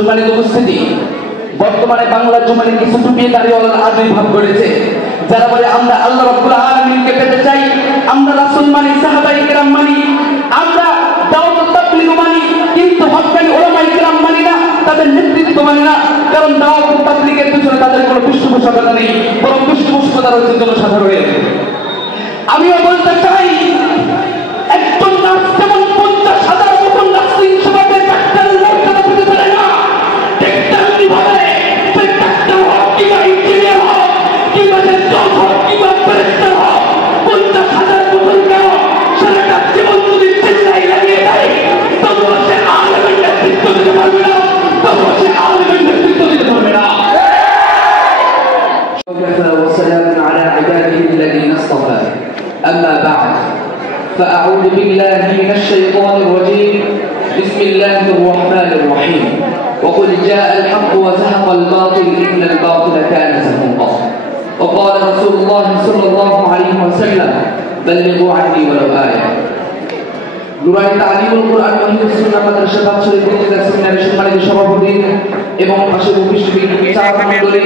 সম্মানিত উপস্থিতি, বর্তমানে বাংলা জমিনে কিছু টুপিদারিওয়ালার আবির্ভাব ঘটেছে, যারা বলে আমরা আল্লাহ রাব্বুল আলামিনকে পেতে চাই, আমরা রাসূল মানি, সাহাবায়ে কেরাম মানি, আমরা দাওয়াত তাবলীগ মানি, কিন্তু হক্কানি উলামায়ে কেরাম মানি না, তাদের নেতৃত্ব মানি না। কারণ দাওয়াত তাবলীগের পিছনে তাদের কোনো পৃষ্ঠপোষকতা নেই, বরং পৃষ্ঠপোষকতা রয়েছে জনসাধারণের। আমিও বলতে চাই, একজন নার্স যেমন 50,000 মতন নার্সিং সভাতে ডাক্তারের মর্যাদা পেতে পারে না, ঠিক তেমনি ভাবে সে ডাক্তার হোক কিংবা ইঞ্জিনিয়ার হোক কিংবা সে জজ হোক কিংবা ব্যারিস্টার হোক, 50,000 মতন কেন সারাটা জীবন যদি চিল্লাই লাগিয়ে দেয়, তবুও সে আলেমের নেতৃত্ব দিতে পারবে না, তবুও সে আলেমের নেতৃত্ব দিতে পারবে না। وسلام على عباده الذين اصطفى أما بعد فأعوذ بالله من الشيطان الرجيم بسم الله الرحمن الرحيم وقل جاء الحق وزهق الباطل إن الباطل كان زهوقا وقال رسول الله صلى الله عليه وسلم بلغوا عني ولو آية নুরানি তালিমুল কোরআন ওয়া সুন্নাহ মাদ্রাসা বাৎসরিক বক্তৃতা সেমিনারের সম্মানিত সভাপতি এবং পাশে উপস্থিত বিচারক মণ্ডলী,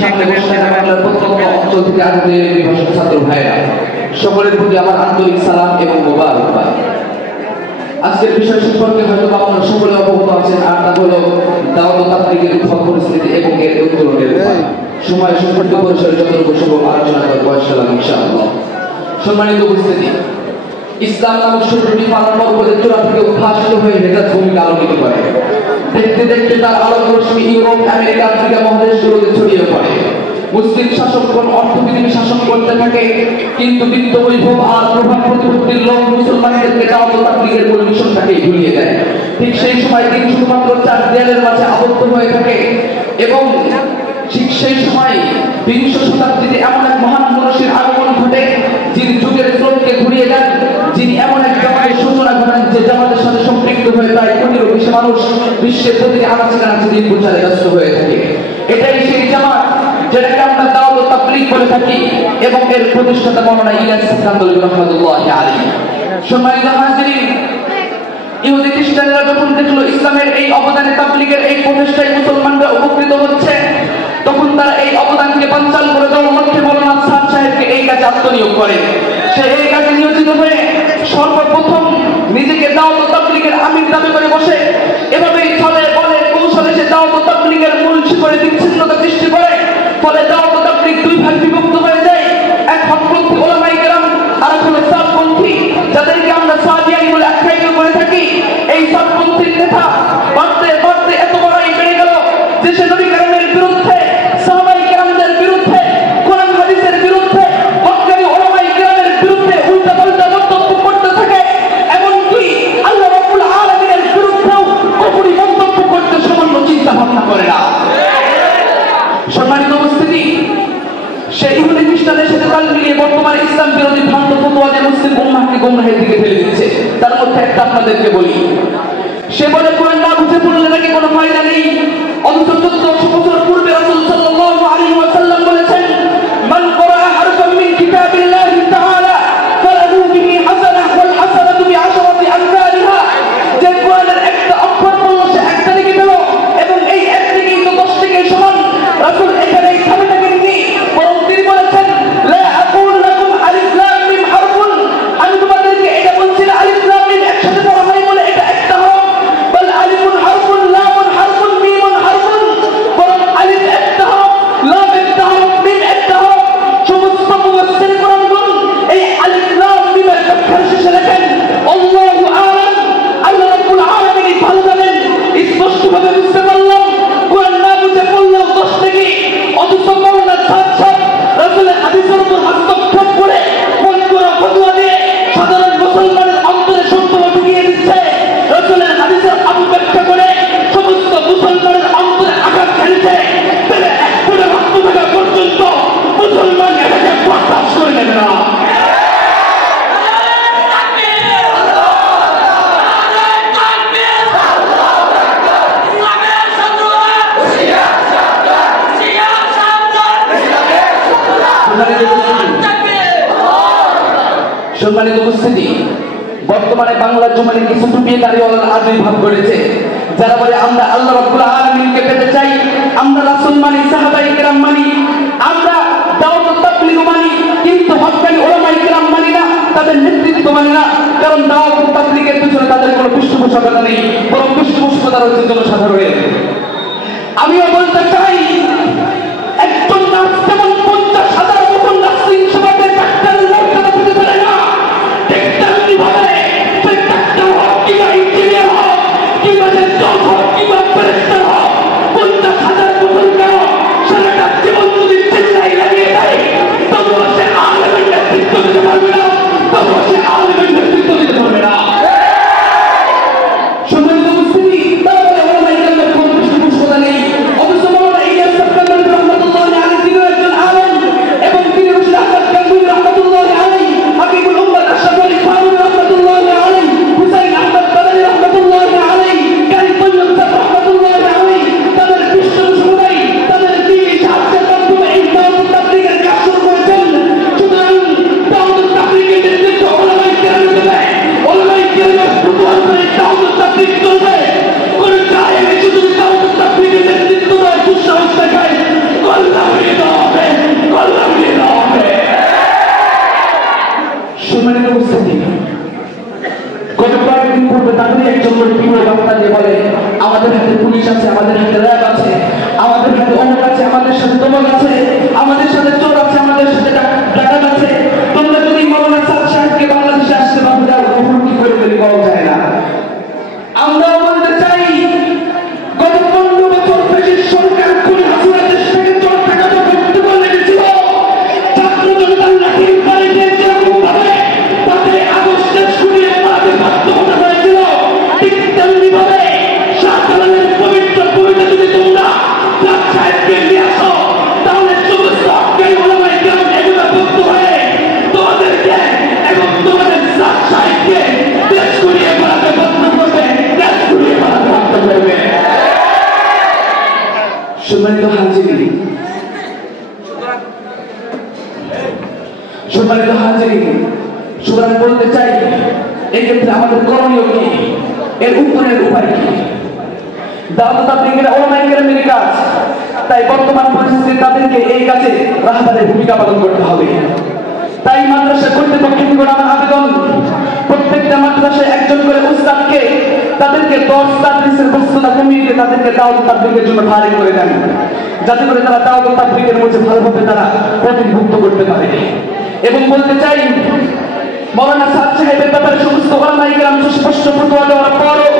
সামনে বসে থাকা বাংলার প্রত্যন্ত অঞ্চল থেকে আগত বিভাষক ছাত্র ভাইরা, সকলের প্রতি আমার আন্তরিক সালাম এবং মোবারকবাদ। আজকের বিষয় সম্পর্কে হয়তো আপনারা সকলে অবগত আছেন, আর তা হলো দাওয়াত তাবলীগের উদ্ভব পরিস্থিতি এবং এর উত্তরণের উপায়। সময় সংক্ষিপ্ত পরিসরে যতটুকু সম্ভব আলোচনা করব ইনশাআল্লাহ। সম্মানিত উপস্থিতি, ইসলাম নামক শব্দটি পালন পর্বতের চূড়া থেকে উদ্ভাসিত হয়ে হেজাজ ভূমিকে আলোকিত করে। দেখতে দেখতে তার আলোক রশ্মি ইউরোপ, আমেরিকা, আফ্রিকা মহাদেশগুলোতে ছড়িয়ে পড়ে। মুসলিম শাসকগণ অর্থবিধি শাসন করতে থাকে, কিন্তু বিত্ত বৈভব আর প্রভাব প্রতিপত্তির লোক মুসলমানদেরকে দাওয়াত তাবলীগের মূল মিশনটাকে ভুলিয়ে দেয়। ঠিক সেই সময় দিন শুধুমাত্র চার দেয়ালের মাঝে আবদ্ধ হয়ে থাকে, এবং ঠিক সেই সময় 20 শতাব্দীতে এমন এক মহান মনীষীর আগমন ঘটে, যিনি যুগের স্রোতকে ঘুরিয়ে দেন, যিনি এমন এক জামাতের সূচনা ঘটান যে জামাতের সাথে সম্পৃক্ত হয়ে প্রায় 15 বেশি মানুষ বিশ্বের প্রতিটি আনাচে দিন প্রচারে ব্যস্ত হয়ে থাকে। এটাই সেই জামাত যেটাকে আমরা দাওয়াত তাবলীগ বলে থাকি, এবং এর প্রতিষ্ঠাতা মাওলানা ইলিয়াস কান্দরী রাহমাতুল্লাহি আলাইহি। সম্মানিত হাজিরিন, ইহুদি খ্রিস্টানরা যখন দেখলো ইসলামের এই অবদানে, তাবলীগের এই প্রচেষ্টায় মুসলমানরা উপকৃত হচ্ছে, তখন তারা এই অবদানকে বানচাল করে জনমধ্যে মাওলানা সাদ সাহেবকে এই কাজে আত্মনিয়োগ করে। সে এই কাজে নিয়োজিত হয়ে সর্বপ্রথম নিজেকে দাওয়াত তাবলীগের আমির দাবি করে বসে। এভাবেই ছলে বলে কৌশলে সে দাওয়াত তাবলীগের মূল শিকড়ে বিচ্ছিন্নতা সৃষ্টি করে। ফলে দাওয়াত তাবলীগ দুই ভাগ বিভক্ত হয়ে যায়। এক হকপন্থী উলামায়ে কেরাম, আর এক হলো সাবপন্থী, যাদেরকে আমরা সাদিয়ানি বলে আখ্যায়িত করে থাকি। এই সাবপন্থীর নেতা বাড়তে বাড়তে এত বড়ই বেড়ে গেল যে সে নবী কেরামের বিরুদ্ধে, সাহাবায়ে কেরামদের বিরুদ্ধে, কোরআন হাদিসের বিরুদ্ধে, হক্কানি উলামায়ে কেরামের বিরুদ্ধে উল্টাপাল্টা মন্তব্য করতে থাকে। এমনকি আল্লাহ রাব্বুল আলামিনের বিরুদ্ধেও কুফরি মন্তব্য করতে সামান্য চিন্তা ভাবনা করে না। সম্মানিত উপস্থিতি, সেই ইহুদি খ্রিস্টানের সাথে তাল মিলিয়ে বর্তমানে ইসলাম বিরোধী ভ্রান্ত ফতোয়া দিয়ে মুসলিম উম্মাহকে গোমরাহের দিকে ফেলে দিচ্ছে। তার মধ্যে একটা আপনাদেরকে বলি, সে বলে কোরআন না বুঝে পড়লে নাকি কোনো ফায়দা নেই, অথচ 1400 বছর পূর্বে রাসূল সাল্লাল্লাহু আলাইহি ওয়াসাল্লাম বলেছেন, মান ক্বারা হারফান মিন কিতাবিল্লাহি তাআলা ফালাহু বিহি হাসানাহ ওয়াল হাসানাতু বিআশরাতি আমসালিহা। যে কোরআনের একটা অক্ষর পড়লো সে একটা নেকি পেল, এবং এই এক নেকি তো 10 নেকির সমান। রাসূল এখানে এই খাতাটাকে নিয়ে বরং তিনি বলেছেন, লা আকুল লাকুম আলিফ লাম মিম হারফুন, আমি তোমাদেরকে এটা বলছি না আলিফ লাম মিম একসাথে পড়া হয় বলে এটা একটা হরফ, বল আলিফুন হারফুন লামুন হারফুন মিমুন হারফুন, বরং আলিফ একটা হরফ, লাম একটা হরফ, মিম একটা হরফ। সমস্ত মুফাসসির কোরআনগণ এই আলিফ লাম মিমের ব্যাখ্যার শেষে লেখেন, আল্লাহু আ'লাম, আল্লাহ রাব্বুল আলামিন ভালো জানেন। স্পষ্টভাবে বুঝতে পারলাম কোরআন না বুঝে পড়লেও 10 নেকি, অথচ মাওলানা সাদ সাহেব রাসূলের হাদিসের উপর হস্তক্ষেপ করে মন করা ফতোয়া দিয়ে সাধারণ মুসলমানের অন্তরে সত্যতা ঢুকিয়ে দিচ্ছে। রাসূলের হাদিসের অপব্যাখ্যা করে সমস্ত মুসলমানের অন্তরে আঘাত খেলছে। তাহলে এক ফোঁটা রক্ত থাকা পর্যন্ত মুসলমান এটাকে বরদাস্ত করে নেবে না। সম্মানিত উপস্থিতি, বর্তমানে বাংলা জমিনে কিছু টুপিদারিওয়ালার আবির্ভাব ঘটেছে, যারা বলে আমরা আল্লাহ রাব্বুল আলামিনকে পেতে চাই, আমরা রাসূল মানি, সাহাবায়ে কেরাম মানি, আমরা দাওয়াত তাবলীগ মানি, কিন্তু হক্কানি উলামায়ে কেরাম মানি না, তাদের নেতৃত্ব মানি না। কারণ দাওয়াত তাবলীগের পিছনে তাদের কোনো পৃষ্ঠপোষকতা নেই, বরং পৃষ্ঠপোষকতা রয়েছে জনসাধারণের। আমিও বলতে চাই, একজন নার্স যেমন 50,000 মতন নার্সিং সেবাকে ডাক্তারের মর্যাদা দিতে পারে না, ঠিক তেমনি ভাবে সে ডাক্তার হোক কিংবা ইঞ্জিনিয়ার হোক কিংবা সে জজ হোক কিংবা ব্যারিস্টার হোক, 50,000 মতন কেন সারাটা জীবন যদি চিল্লাই লাগিয়ে দেয়, তবুও সে আলেমের নেতৃত্ব দিতে পারবে না, তবুও সে আলেমের নেতৃত্ব দিতে পারবে না। সম্মানিত উপস্থিতি, তারপরে ওলামায়ে কেরামের কোনো পৃষ্ঠপোষকতা নেই। অথচ মাওলানা ইলিয়াস সাফকান্দানী রাহমাতুল্লাহি আলাইহি তিনি একজন আলেম, এবং তিনি রশিদ আহমদ গাঙ্গুহি রাহমাতুল্লাহি আলাইহি, হাবিবুল উম্মাহ আশরাফ আলী থানভী রাহমাতুল্লাহি আলাইহি, হুসাইন আহমদ বাদানী রাহমাতুল্লাহি আলাইহি, কারি তৈয়ব সাহেব রাহমাতুল্লাহি আলাইহি, তাদের পৃষ্ঠপোষকতায় তাদের দিনী সাহায্যের মাধ্যমে এই দাওয়াত তাবলীগের কাজ শুরু করেছেন। সুতরাং দাওয়াত তাবলীগের নেতৃত্ব ওলামায়ে কেরামের দেয়, ওলামায়ে কেরামের ফুটবল করে দাওয়াত তাবলীগ চলবে। কোন গায়ে এসে যদি দাওয়াত তাবলীগের নেতৃত্ব দেয়, দুঃসাহস দেখায়, গল্লা উড়িয়ে দেওয়া হবে, গল্লা উড়িয়ে দেওয়া হবে। সম্মানিত উপস্থিতি, গত কয়েকদিন পূর্বে তাদেরই একজন লোক বিভিন্ন বার্তা দিয়ে বলে, আমাদের হাতে পুলিশ আছে, আমাদের হাতে র্যাব আছে, আমাদের হাতে অমুক আছে, আমাদের সাথে তমুক আছে, আমাদের সাথে চোর আছে, আমাদের সাথে ডাকাত আছে। তোমরা যদি মাওলানা সাদ সাহেবকে বাংলাদেশে আসতে বাধা দাও, কখন কি করে বলে বলা যায় না। আমরাও বলতে চাই, গত 15 বছর ব্রিটিশ সরকার খুনি হাসিনা দেশটাকে চোর টাকাতে ভর্তি করে রেখেছিল। ছাত্র জনতার লাঠির বাড়িতে যেরকম ভাবে তাদের আগস্টের শুনিয়ে মারাতে বাধ্য হতে হয়েছিল, ঠিক তেমনি ভাবে শাহজালালের পবিত্র ভূমিতে যদি তোমরা সাদ সাহেবকে নিয়ে আসো, তাহলে সমস্ত হক্কানি ওলামায়ে কেরাম এগুলো বদ্ধ হয়ে তোমাদেরকে এবং তোমাদের সাদ সাহেবকে দেশ ঘুরিয়ে মারাতে বাধ্য করবে, দেশ ঘুরিয়ে মারাতে বাধ্য করবে। সম্মানিত হাজিরিন, সম্মানিত হাজিরিন, সুতরাং বলতে চাই, এক্ষেত্রে আমাদের করণীয় কি, এর উত্তরের উপায় কি? দাওয়াত তাবলীগের ওলামায়ে কেরামের কাজ, তাই বর্তমান পরিস্থিতিতে তাদেরকে এই কাজে রাহবারের ভূমিকা পালন করতে হবে। তাই মাদ্রাসা কর্তৃপক্ষের নিকট আমার আবেদন, প্রত্যেকটা মাদ্রাসায় একজন করে উস্তাদকে তাদেরকে 10 তাদরিসের বস্তুতা কমিয়ে দিয়ে তাদেরকে দাওয়াত তাবলীগের জন্য ফারিগ করে দেন, যাতে করে তারা দাওয়াত তাবলীগের মধ্যে ভালোভাবে তারা প্রতিনিধিত্ব করতে পারে। এবং বলতে চাই, মাওলানা সাদ সাহেবের ব্যাপারে সমস্ত ওলামায়ে কেরাম সুস্পষ্ট ফতোয়া দেওয়ার পরও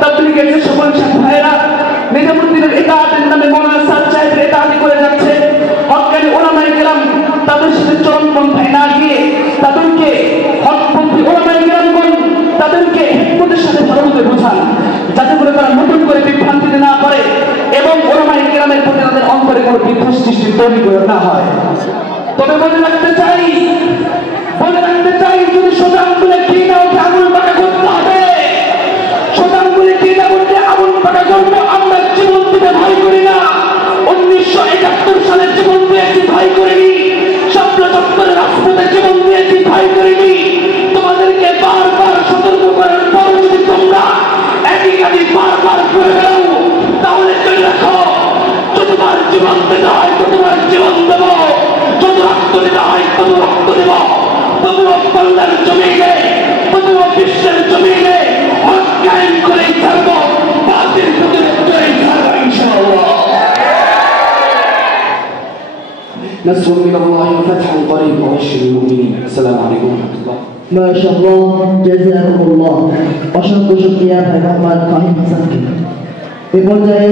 তাবলীগের যে সকল ভাইয়েরা নিজামুদ্দিনের ইতাআতের নামে মাওলানা সাদ সাহেবের ইতাআতি করে যাচ্ছে, হক্কানি ওলামায়ে কেরাম তাদের সাথে চরমপন্থায় না গিয়ে তাদেরকে হকপন্থী ওলামায়ে কেরামগণ তাদেরকে হিকমতের সাথে ভালোভাবে বোঝান, যাতে করে তারা নতুন করে বিভ্রান্তিতে না পড়ে এবং ওলামায়ে কেরামের প্রতি তাদের অন্তরে কোনো বিদ্বেষ সৃষ্টি তৈরি করে না হয়। তবে মনে রাখতে চাই, যদি সোজা আঙ্গুলে কি না ওঠে আঙুল পাকা করতে হবে। সোজা আঙ্গুলে কি না করতে আঙুল পাকা করবো। আমরা জীবন দিতে ভয় করি না। 1971 সালের জীবন দিয়েছি, ভয় করিনি। শাপলা চত্বরে রাজপথে জীবন দিয়েছি, ভয় করিনি। তোমাদেরকে বারবার সতর্ক করার পর যদি তোমরা একই কাজে বারবার করে ফেলো, তাহলে চলে রাখো, যতবার জীবন দিতে হয় ততবার জীবন দেব, যত রক্ত দিতে হয় তত রক্ত দেব। তবুও কল্যাণ জমিনে, তবুও বিশ্বের জমিনে হক কায়েম করেই থাকবো, বাতিল প্রতিরোধ করেই থাকবো ইনশাআল্লাহ। نصر من الله وفتح قريب وبشر المؤمنين. السلام عليكم ورحمة الله. মাশাআল্লাহ, জাযাকুমুল্লাহ। অসংখ্য শুকরিয়া ভাই মোহাম্মদ ফাহিম হাসানকে। এই পর্যায়ে